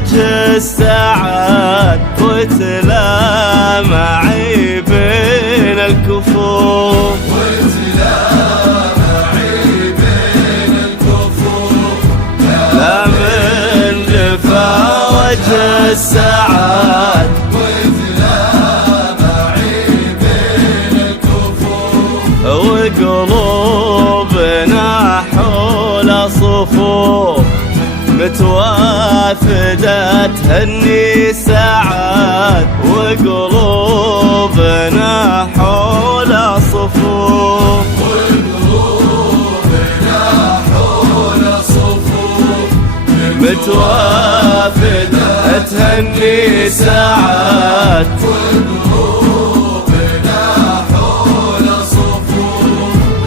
وجه السعاد وتلامع بين الكفوف لا من جفا وجه السعاد وقلوبنا حول صفوف متوافدة تهني سعاد وقلوبنا حول صفوف متوافدة تهني سعاد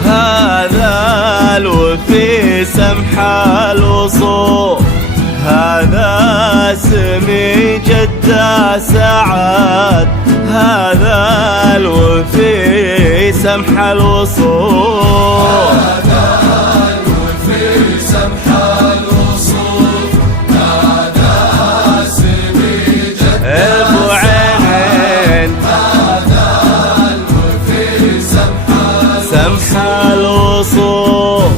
هذا الوفي سمح الوصول هذا سمي جدة سعاد هذا الوفي سمح الوصول هذا الوفي سمح الوصول هذا سمي جدة ابو عينين هذا الوفي سمح الوصول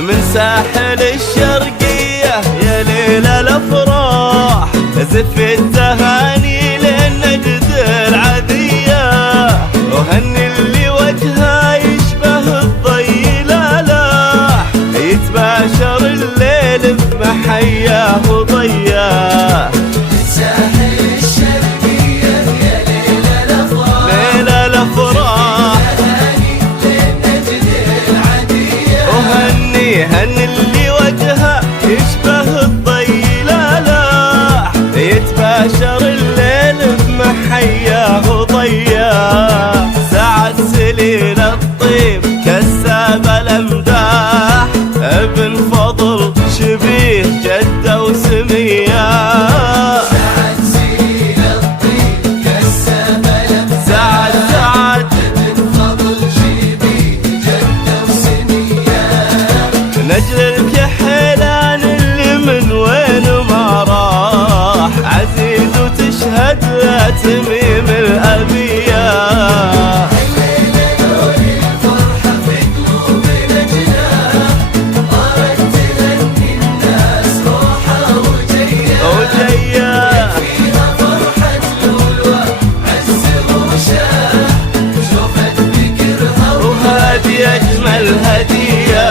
من ساحل الشرقية يا ليل الأفراح زف التهاني للنجد العذية وهني اللي وجهه يشبه الضي لالاح يتباشر الليل بمحياه وضياه ساحل الشرقية يا ليل الأفراح ليل الأفراح هني اللي وجهه يشبه الضي لالاح يتباشر الليل بمحياه وضياه سعد سليل الطيب كساب الامداح ابن فضل شبيه جده وسمياه سعد سليل الطيب كساب الامداح سعد ابن فضل شبيه جده وسمياه نجل الكحيلان اللي من وين ما راح عزيز وتشهد له تميم الأبياء الليلة لون الفرحة في قلوبنا جناح طارت تغني الناس روحة وجياه فيها فرحة لولوة عز وشاح شوفت ذكرها وهذه أجمل هدية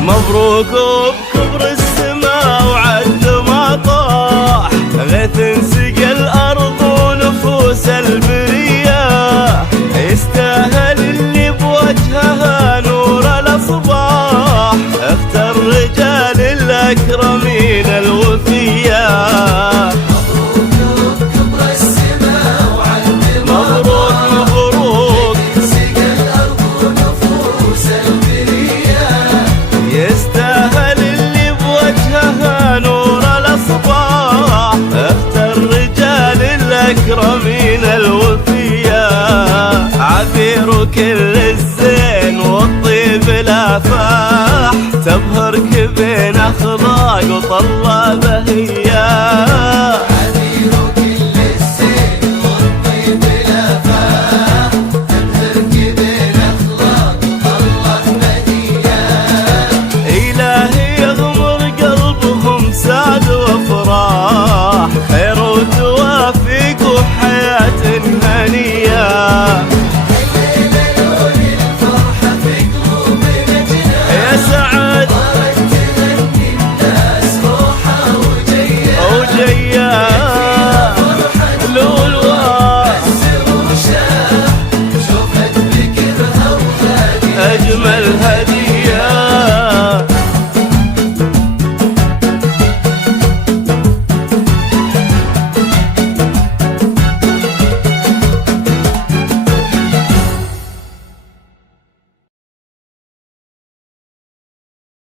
مبروك بكبر السماء وعد ما طاح غيث سقى الأرض ونفوس البرية يستاهل اللي بوجهها نور الأصباح اختر رجال الأكرمين الوفياء يستاهل اللي بوجهها نور الأصباح اختر رجال الأكرمين الوفياء عبير كل الزين والطيب الافاح تبهرك بين أخلاق وطلع